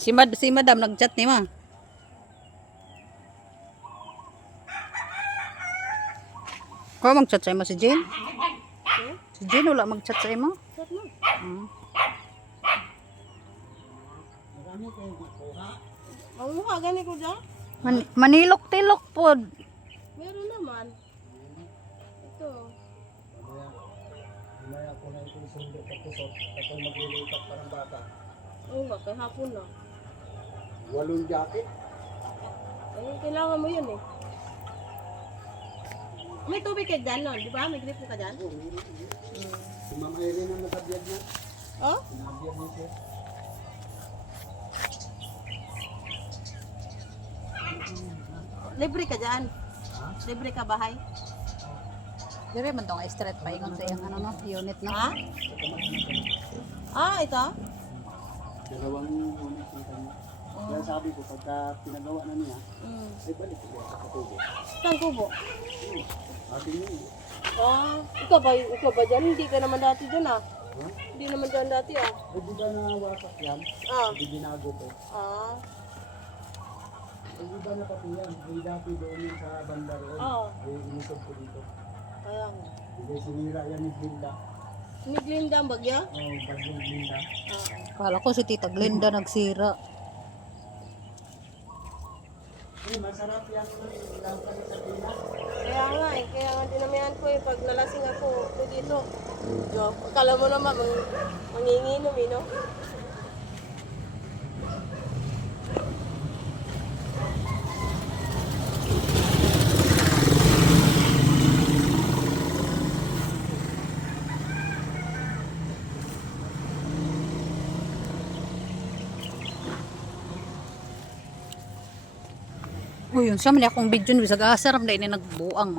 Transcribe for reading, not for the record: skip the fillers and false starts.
Si Madam nag-chat ni ma. Ko mag-chat sa imo si Jane? Si Jane wala mag-chat sa imo? Chat mo. Hmm. Ang mukha gani ko dyan. Manilok-tilok pod. Meron naman. Ito. Mamaya ko na ito sundo pagkusot. Ako maglilipat parang bata. Oo nga, kahapon na. 8 jacket. Ay, kailangan mo yun eh. May tubig ka dyan, no? Di ba? May grip ka dyan? Si Ma'am Irene ang nakabiyag na. Oh? Nakabiyag na siya. Libre ka dyan? Libre ka bahay? Dire man tong straight pa ingon sa iyang ano no, unit no. Ha? Ah, ito? Dalawang unit ng kanya. Kaya sabi ko, pagka pinagawa na niya, ay balik ko sa katubo. Saan kubo? Atin yun. Ah, ikaw ba dyan? Hindi ka naman dati dyan ah. Ha? Hindi naman dyan dati ah. Ay di ba nawasak yan? Ah. Hindi binago ko. Ah. Ay di ba napati yan? Ay dati doon yun sa banda roon. Oo. Ay inisod ko dito. Kaya nga. Hindi sinira yan ni Glinda. Niglinda ang bagya? Oh, bagyong Glinda. Ah. Kala ko si Tita Glenda nagsira. Ay, masarap yan. Ilang kami sa Pinas. Kaya nga eh. Kaya nga dinamihan ko eh. Pag nalasing ako dito. No, akala mo naman manginginom eh no? Uy, yun sa man akong video ni bisag asar na ini nagbuang mga